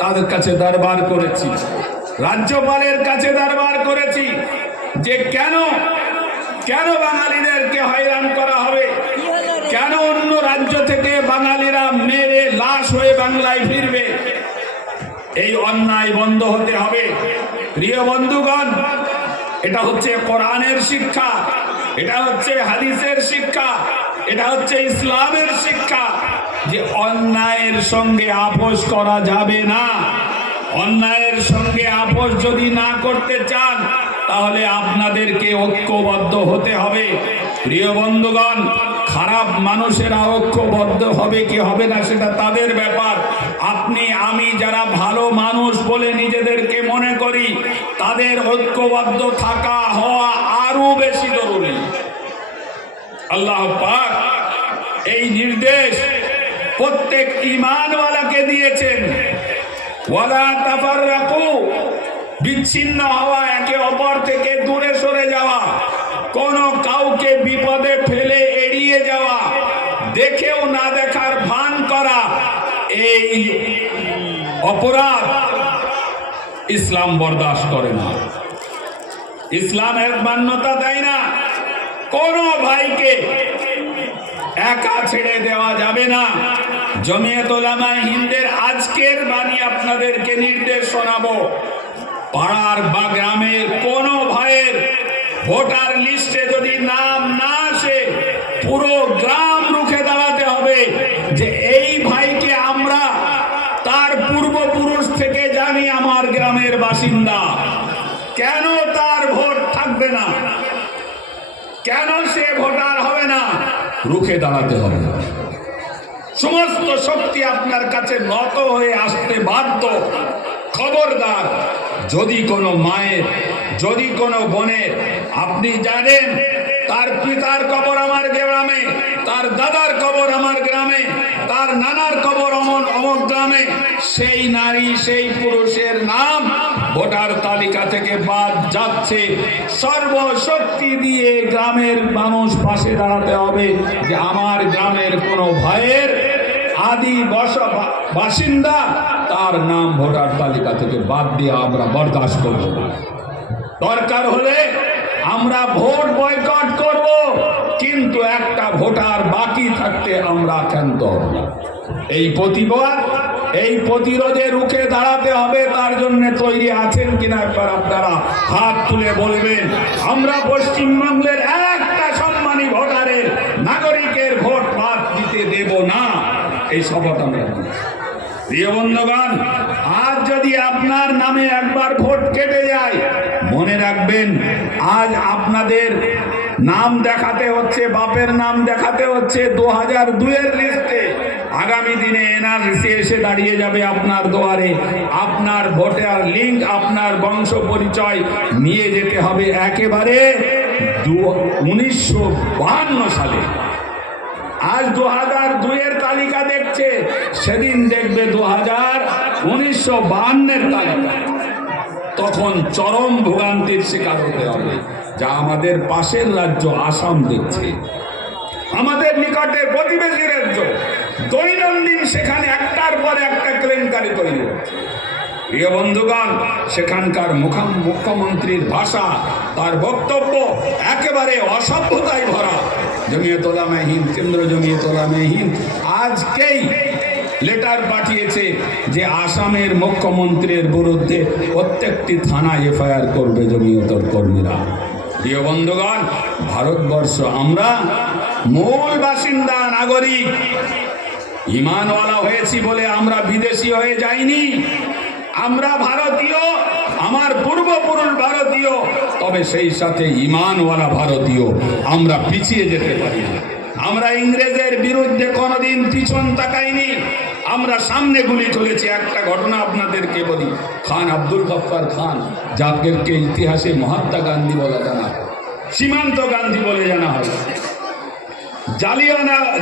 তাদের কাছে দরবার করেছি, রাজ্যপালের কাছে দরবার করেছি যে কেন কেন বাঙালিদেরকে হয়রান করা হবে, কেন অন্য রাজ্য থেকে বাঙালিরা মেরে লাশ হয়ে বাংলায় ফিরবে। এই অন্যায় বন্ধ হতে হবে। প্রিয় বন্ধুগণ, এটা হচ্ছে কোরআনের শিক্ষা, এটা হচ্ছে হাদিসের শিক্ষা, এটা হচ্ছে ইসলামের শিক্ষা যে অন্যায়ের সঙ্গে আপোষ করা যাবে না। অন্যায়ের সঙ্গে আপোষ যদি না করতে চান তাহলে আপনাদেরকে ঐক্যবদ্ধ হতে হবে। প্রিয় বন্ধুগণ, খারাপ মানুষেরা ঐক্যবদ্ধ হবে কি হবে না সেটা তাদের ব্যাপার। আপনি আমি যারা ভালো মানুষ বলে নিজেদেরকে মনে করি তাদের ঐক্যবদ্ধ থাকা হওয়া আরো বেশি জরুরি। আল্লাহ পাক এই নির্দেশ প্রত্যেক ঈমানওয়ালাকে দিয়েছেন, ওয়ালা তাফাররাকু, বিচ্ছিন্ন হওয়া, একে অপর থেকে দূরে সরে যাওয়া, কোন কাউকে বিপদে ফেলে এড়িয়ে যাওয়া, দেখেও না দেখার ভান করা, এই অপরাধ ইসলাম বরদাস্ত করে না। ইসলামের মান্যতা দেয় না। কোন ভাইকে একা ছেড়ে দেওয়া যাবে না। জমিয়ত উলামায়ে হিন্দের আজকের বাণী আপনাদেরকে নির্দেশ শোনাবো, পাড়ার বা গ্রামের কোন ভাইয়ের ভোটার লিস্টে যদি নাম না আসে পুরো গ্রাম রুখে দাঁড়াতে হবে যে এই ভাইকে আমরা তার পূর্বপুরুষ থেকে জানি আমার গ্রামের বাসিন্দা, কেন তার ভোট থাকবে না, কেন সে ভোটার হবে না, রুখে দাঁড়াতে হবে। সমস্ত শক্তি আপনার কাছে নত হয়ে আসতে বাধ্য। খবরদার, যদি কোনো মায়ের, যদি কোনো বোনের আপনি জানেন তার পিতার কবর আমার গ্রামে, তার দাদার কবর আমার গ্রামে, তার নানার কবর অমুক গ্রামে, সেই নারী সেই পুরুষের নাম ভোটার তালিকা থেকে বাদ যাচ্ছে, সর্বশক্তি দিয়ে গ্রামের মানুষ পাশে দাঁড়াতে হবে যে আমার গ্রামের কোনো ভাইয়ের আদি বাসিন্দা তার নাম ভোটার তালিকা থেকে বাদ দিয়ে আমরা বরদাস্ত করব না। দরকার হলে আমরা ভোট বয়কট করব, কিন্তু একটা ভোটার বাকি থাকতে আমরা ক্ষান্ত হব না। এই প্রতিবাদ, এই প্রতিরোধে রুখে দাঁড়াতে হবে। তার জন্য তৈরি আছেন কিনা একবার আপনারা হাত তুলে বলবেন। আমরা পশ্চিমবাংলার একটা সম্মানী ভোটারের, নাগরিকের ভোট বাদ দিতে দেব না, এই শপথ আমরা নিই। প্রিয় বন্ধুগণ, আজ যদি আপনার নামে একবার ভোট কেটে যায়, মনে রাখবেন আজ আপনাদের নাম দেখাতে হচ্ছে, বাপের নাম দেখাতে হচ্ছে 2002-এর লিস্টে। আগামী দিনে এনআরসি এসে দাঁড়িয়ে যাবে আপনার দুয়ারে, আপনার ভোটার লিঙ্ক, আপনার বংশ পরিচয় নিয়ে যেতে হবে একেবারে 1952 সালে। আজ 2002-এর তালিকা দেখছে, সেদিন দেখবে 1952-এর তালিকা। তখন চরম ভোগান্তির শিকার হতে হবে। যা আমাদের পাশের রাজ্য আসাম দেখছে, আমাদের নিকটে প্রতিবেশী রাজ্য, দৈনন্দিন সেখানে একটার পর একটা কেলেঙ্কারি তৈরি হচ্ছে। প্রিয় বন্ধুগণ, সেখানকার মুখ্যমন্ত্রীর ভাষা, তার বক্তব্য একেবারে অসভ্যতায় ভরা। জমিয়ত উলামায়ে হিন্দ, কেন্দ্র জমিয়ত উলামায়ে হিন্দ আজকেই লেটার পাঠিয়েছে যে আসামের মুখ্যমন্ত্রীর বিরুদ্ধে প্রত্যেকটি থানায় এফআইআর করবে জমিয়তের কর্মীরা। প্রিয় বন্ধুগণ, ভারতবর্ষ আমরা মূল বাসিন্দা, নাগরিক, ঈমানওয়ালা হয়েছি বলে আমরা বিদেশি হয়ে যাইনি। আমরা ভারতীয়, আমার পূর্বপুরুষ ভারতীয়, তবে সেই সাথে ঈমানওয়ালা ভারতীয়। আমরা পিছিয়ে যেতে পারি না। আমরা ইংরেজের বিরুদ্ধে কোনোদিন পিছন তাকাইনি, আমরা সামনে গুলি চলেছি। একটা ঘটনা আপনাদেরকে বলি, খান আব্দুল গফফার খান, যাদেরকে ইতিহাসে মহাত্মা গান্ধী বলে জানা হয়, সীমান্ত গান্ধী বলে জানা হয়,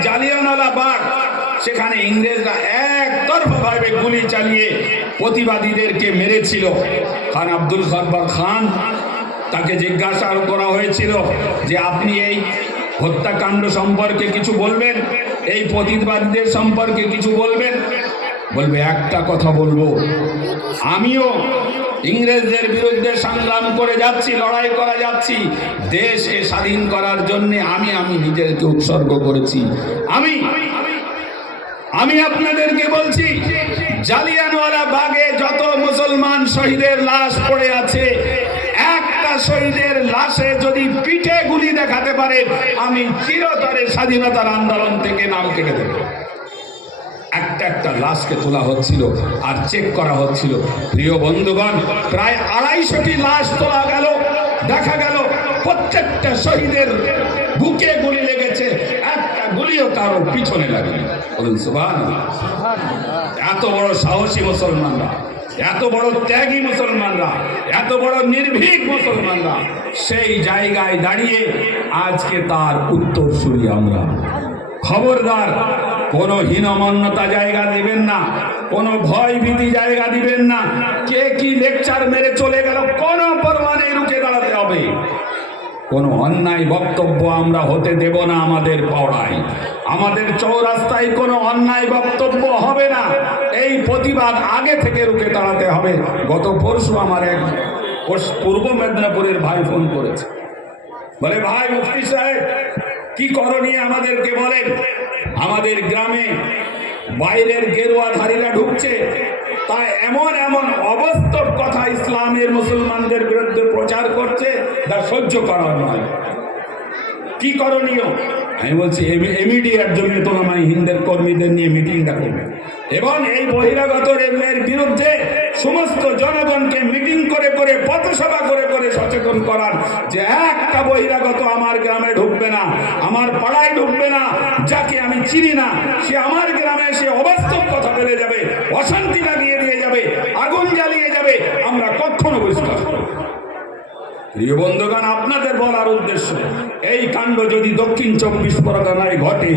জালিয়ানওয়ালা বাগ, সেখানে ইংরেজরা একতরফাভাবে গুলি চালিয়ে প্রতিবাদীদেরকে মেরেছিল। খান আব্দুল গফফার খান, তাকে জিজ্ঞাসা করা হয়েছিল যে আপনি এই হত্যাকাণ্ড সম্পর্কে কিছু বলবেন, এই প্রতিবাদীদের সম্পর্কে কিছু বলবেন। বলবে একটা কথা বলবো, আমিও ইংরেজদের বিরুদ্ধে সংগ্রাম করে যাচ্ছি, লড়াই করে যাচ্ছি, দেশকে স্বাধীন করার জন্য আমি নিজেকে উৎসর্গ করেছি। আমি আপনাদেরকে বলছি, জালিয়ানওয়ালা বাগে যত মুসলমান শহীদের লাশ পড়ে আছে, একটা শহীদের লাশে যদি পিঠে গুলি দেখাতে পারে, আমি চিরতরে স্বাধীনতার আন্দোলন থেকে নাম কেটে দেব। একটা লাশকে তোলা হচ্ছিল আর চেক করা হচ্ছিল। প্রিয় বন্ধুগণ, প্রায় 250টি লাশ তোলা গেল, দেখা গেল প্রত্যেকটা শহীদের বুকে গুলি লেগেছে, একটা গুলিও কারো পিছনে লাগেনি। বলুন সুবহানাল্লাহ। এত বড় সাহসী মুসলমানরা, এত বড় ত্যাগী মুসলমানরা, এত বড় নির্ভীক মুসলমানরা, সেই জায়গায় দাঁড়িয়ে আজকে তার উত্তরসূরি আমরা। খবরদার, কোনো হীনমন্যতা জায়গা দিবেন না, কোনো ভয় ভীতি জায়গা দিবেন না। কে কি লেকচার মেরে চলে গেল, কোনো পরোয়া নেই, রুখে দাঁড়াতে হবে। কোনো অন্যায় বক্তব্য আমরা হতে দেব না। আমাদের পাড়ায়, আমাদের চৌরাস্তায় কোনো অন্যায় বক্তব্য হবে না। এই প্রতিবাদ আগে থেকে রুখে দাঁড়াতে হবে। গত পরশু আমার এক পূর্ব মেদিনীপুরের ভাই ফোন করেছে, বলে ভাই মুফতি সাহেব কি করণীয় আমাদেরকে বলেন। আমাদের গ্রামে বাইরের গেরুয়াধারীরা ঢুকছে, তাই এমন অবাস্তব কথা ইসলামের মুসলমানদের বিরুদ্ধে প্রচার করছে, তা সহ্য করার নয়। কি করণীয়? আমি বলছি ইমিডিয়েট জমিয়ত উলামা হিন্দের কর্মীদের নিয়ে মিটিং ডাকুন এবং এই বহিরাগতের বিরুদ্ধে সমস্ত জনগণকে মিটিং করে করে, পথসভা করে করে সচেতন করার, যে একটা বহিরাগত আমার গ্রামে ঢুকবে না, আমার পাড়ায় ঢুকবে না, যাকে আমি চিনি না সে আমার গ্রামে এসে অবাস্তব কথা বলে যাবে, অশান্তি লাগিয়ে দিয়ে যাবে, আগুন জ্বালিয়ে যাবে, আমরা কখনো বিশ্বাস করব না। প্রিয় বন্ধুগণ, আপনাদের বলার উদ্দেশ্য, এই কাণ্ড যদি দক্ষিণ 24 পরগনায় ঘটে,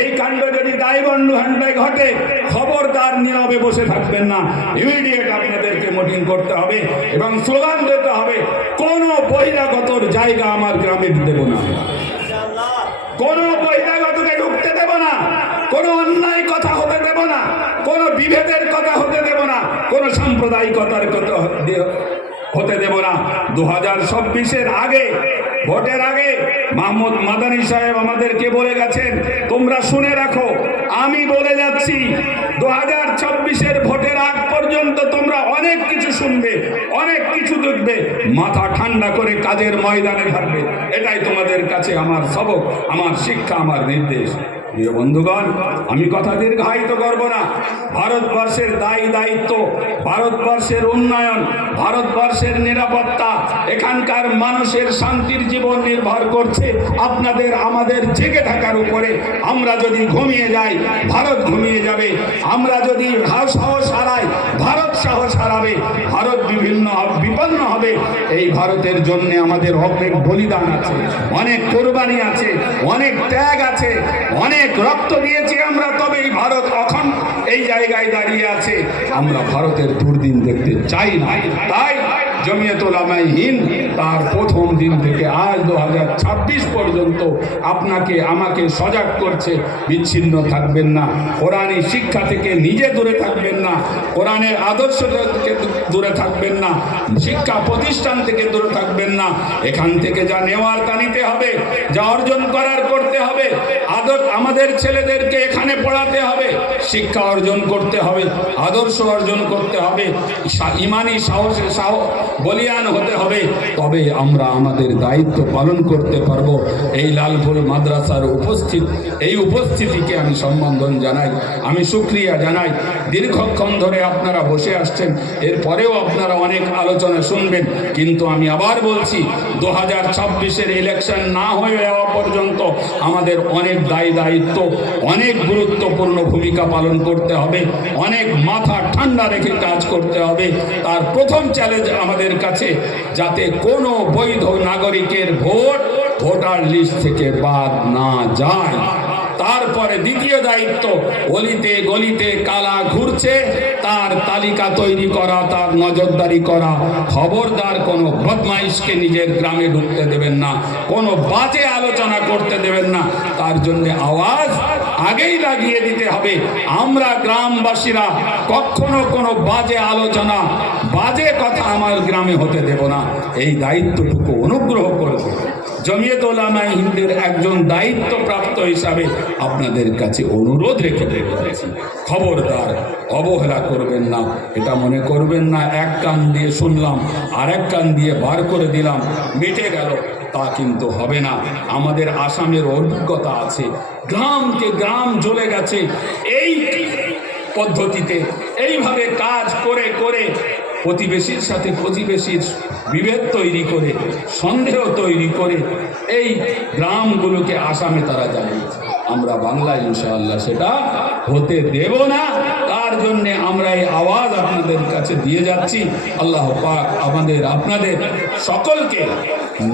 এই কাণ্ড যদি গাইবান্ধায় ঘটে, খবরদার নীরবে বসে থাকবেন না। ইমিডিয়েট আপনাদেরকে মিটিং করতে হবে এবং স্লোগান দিতে হবে, কোনো বহিরাগতর জায়গা আমার গ্রামে দেব না, কোনো বহিরাগতকে ঢুকতে দেব না, কোনো অন্যায় কথা হতে দেব না, কোনো বিভেদের কথা হতে দেব না, কোনো সাম্প্রদায়িকতার কথা হতে দেব না। 2026-এর আগে, ভোটের আগে মাহমুদ মাদানী সাহেব আমাদেরকে বলে গেছেন, তোমরা শুনে রাখো, আমি বলে যাচ্ছি 2026-এর ভোটের আগ পর্যন্ত তোমরা অনেক কিছু শুনবে, অনেক কিছু দেখবে, মাথা ঠান্ডা করে কাজের ময়দানে থাকবে। এটাই তোমাদের কাছে আমার সবক, আমার শিক্ষা, আমার নির্দেশ। প্রিয় বন্ধুগণ, আমি কথা দীর্ঘায়িত করব না। ভারতবর্ষের দায়িত্ব, ভারতবর্ষের উন্নয়ন, ভারতবর্ষের নিরাপত্তা, এখানকার মানুষের শান্তির জীবন নির্ভর করছে আপনাদের আমাদের জেগে থাকার উপরে। আমরা যদি ঘুমিয়ে যাই, ভারত ঘুমিয়ে যাবে। আমরা যদি সাহস হারাই, ভারত সাহস হারাবে। ভারত বিপন্ন হবে। এই ভারতের জন্য আমাদের অনেক বলিদান আছে, অনেক কোরবানি আছে, অনেক ত্যাগ আছে, অনেক রক্ত দিয়েছি আমরা, তবেই ভারত এখন এই জায়গায় দাঁড়িয়ে আছে। আমরা ভারতের দুর্দিন দেখতে চাই না। তাই জমিয়ত উলামা হিন্দ তার প্রথম দিন থেকে আজ 2026 পর্যন্ত আপনাকে আমাকে সজাগ করছে, বিচ্ছিন্ন থাকবেন না, কোরআনী শিক্ষা থেকে নিজে দূরে থাকবেন না, কোরআনের আদর্শ থেকে দূরে থাকবেন না, শিক্ষা প্রতিষ্ঠান থেকে দূরে থাকবেন না। এখান থেকে যা নেওয়ার তা নিতে হবে, যা অর্জন করার করতে হবে। আমাদের ছেলেদেরকে এখানে পড়াতে হবে, শিক্ষা অর্জন করতে হবে, আদর্শ অর্জন করতে হবে, ইমানি সাহসে বলিয়ান হতে হবে, তবে আমরা আমাদের দায়িত্ব পালন করতে পারবো। এই লালপুর মাদ্রাসার এই উপস্থিতিকে আমি সম্বোধন জানাই, আমি শুকরিয়া জানাই। দীর্ঘক্ষণ ধরে আপনারা বসে আসছেন, এরপরেও আপনারা অনেক আলোচনা শুনবেন, কিন্তু আমি আবার বলছি 2026-এর ইলেকশন না হয়ে যাওয়া পর্যন্ত আমাদের অনেক দায়িত্ব, অনেক গুরুত্বপূর্ণ ভূমিকা পালন করতে হবে, অনেক মাথা ঠান্ডা রেখে কাজ করতে হবে। তার প্রথম চ্যালেঞ্জ আমাদের কাছে, যাতে কোনো বৈধ নাগরিকের ভোটার লিস্ট থেকে বাদ না যায়। তারপরে দ্বিতীয় দায়িত্ব, অলিতে গলিতে কালা ঘুরছে তার তালিকা তৈরি করা, তার নজরদারি করা। খবরদার কোনো বদমাইশকে নিজের গ্রামে ঢুকতে দেবেন না, কোনো বাজে আলোচনা করতে দেবেন না। তার জন্য আওয়াজ আগেই লাগিয়ে দিতে হবে। আমরা গ্রামবাসীরা কখনো কোনো বাজে আলোচনা, বাজে কথা আমার গ্রামে হতে দেব না। এই দায়িত্বটুকু অনুগ্রহ করব। জমিয়ত উলামায়ে হিন্দের একজন দায়িত্বপ্রাপ্ত হিসাবে আপনাদের কাছে অনুরোধ রেখে দিয়েছি, খবরদার অবহেলা করবেন না। এটা মনে করবেন না এক কান দিয়ে শুনলাম আর এক কান দিয়ে বার করে দিলাম, মিটে গেল, তা কিন্তু হবে না। আমাদের আসামের অভিজ্ঞতা আছে, গ্রামকে গ্রাম জ্বলে গেছে এই পদ্ধতিতে। এইভাবে কাজ করে করে প্রতিবেশীর সাথে প্রতিবেশীর বিভেদ তৈরি করে, সন্দেহ তৈরি করে এই গ্রামগুলোকে আসামে তারা জানিয়েছে। আমরা বাংলায় ইনশাআল্লাহ সেটা হতে দেব না। তার জন্যে আমরা এই আওয়াজ আপনাদের কাছে দিয়ে যাচ্ছি। আল্লাহ পাক আমাদের আপনাদের সকলকে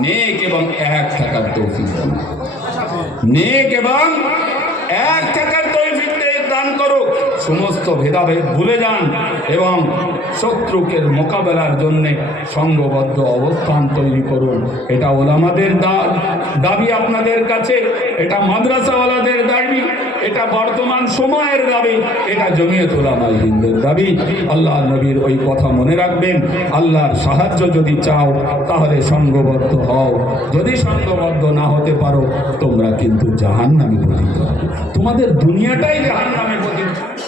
নেক এবং এক থাকার তৌফিক দান, নেক এবং এক থাকার তৌফিক দান করুক। সমস্ত ভেদাভেদ ভুলে যান এবং শত্রুকে মোকাবেলার জন্য সংঘবদ্ধ অবস্থান তৈরি করুন। এটা ওলামাদের দাবি আপনাদের কাছে, এটা মাদ্রাসাওয়ালাদের দাবি, এটা বর্তমান সময়ের দাবি, এটা জমিয়ত উলামায়ে হিন্দের দাবি। আল্লাহ নবীর ওই কথা মনে রাখবেন, আল্লাহর সাহায্য যদি চাও তাহলে সংঘবদ্ধ হও, যদি সংঘবদ্ধ না হতে পারো তোমরা কিন্তু জাহান্নামে পতিত হবে। তোমাদের দুনিয়াটাই জাহান্নামে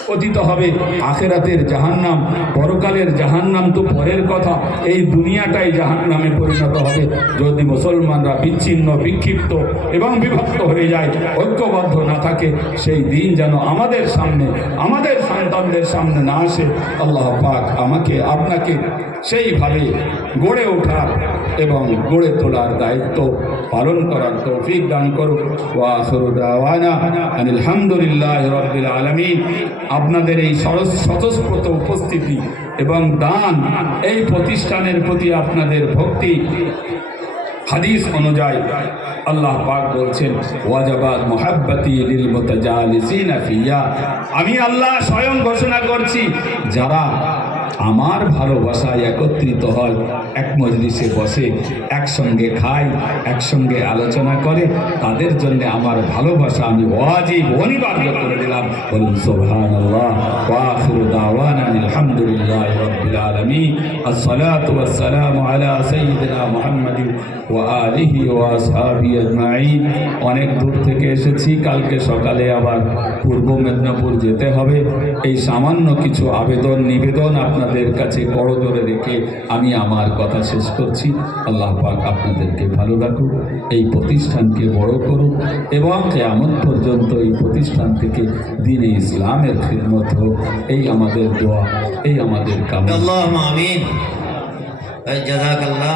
পতিত হবে। আখিরাতের জাহান্নাম, পরকালের জাহান্নাম তো পরের কথা, এই দুনিয়াটাই জাহান্নামে পরিণত হবে যদি মুসলমানরা বিচ্ছিন্ন, বিক্ষিপ্ত এবং বিভক্ত হয়ে যায়, ঐক্যবদ্ধ না থাকে। সেই দিন যেন আমাদের সামনে, আমাদের সন্তানদের সামনে না আসে। আল্লাহ পাক আমাকে আপনাকে সেইভাবে গড়ে ওঠার এবং গড়ে তোলার দায়িত্ব পালন করার তৌফিক দান করুক। ওয়া আখিরু দাওয়ানা আনিল হামদুলিল্লাহি রাব্বিল আলামিন। আপনাদের এই স্বতঃস্ফূর্ত উপস্থিতি এবং দান, এই প্রতিষ্ঠানের প্রতি আপনাদের ভক্তি, হাদিস অনুযায়ী আল্লাহ পাক বলছেন ওয়াজাবাত মুহাব্বতি লিল মুতাজালিসিনা ফিয়া। আমি আল্লাহ স্বয়ং ঘোষণা করছি, যারা আমার ভালোবাসায় একত্রিত হয়, এক মজলিসে বসে, একসঙ্গে খায়, একসঙ্গে আলোচনা করে, তাদের জন্য আমার ভালোবাসা আমি ওয়াজিব, অনিবার্য করে দিলাম। বলুন সুবহানাল্লাহ। ওয়া আখিরু দাওয়ানা আলহামদুলিল্লাহি রাব্বিল আলামিন। আসসালাতু ওয়াসসালামু আলা সাইয়্যিদিনা মুহাম্মাদিন ওয়া আলিহি ওয়া আসহাবিহি আজমাইন। অনেক দূর থেকে এসেছি, কালকে সকালে আবার পূর্ব মেদিনীপুর যেতে হবে। এই সামান্য কিছু আবেদন নিবেদন আপনাদের কাছে করজোড়ে রেখে আমি আমার কথা শেষ করছি। আল্লাহ পাক আপনাদেরকে ভালো রাখুক, এই প্রতিষ্ঠানকে বড় করুক এবং কিয়ামত পর্যন্ত এই প্রতিষ্ঠান থেকে দ্বীনে ইসলামের খিদমত হোক। এই আমাদের দোয়া, এই আমাদের কামনা। আল্লাহুম্মা আমিন। জাযাকাল্লাহ।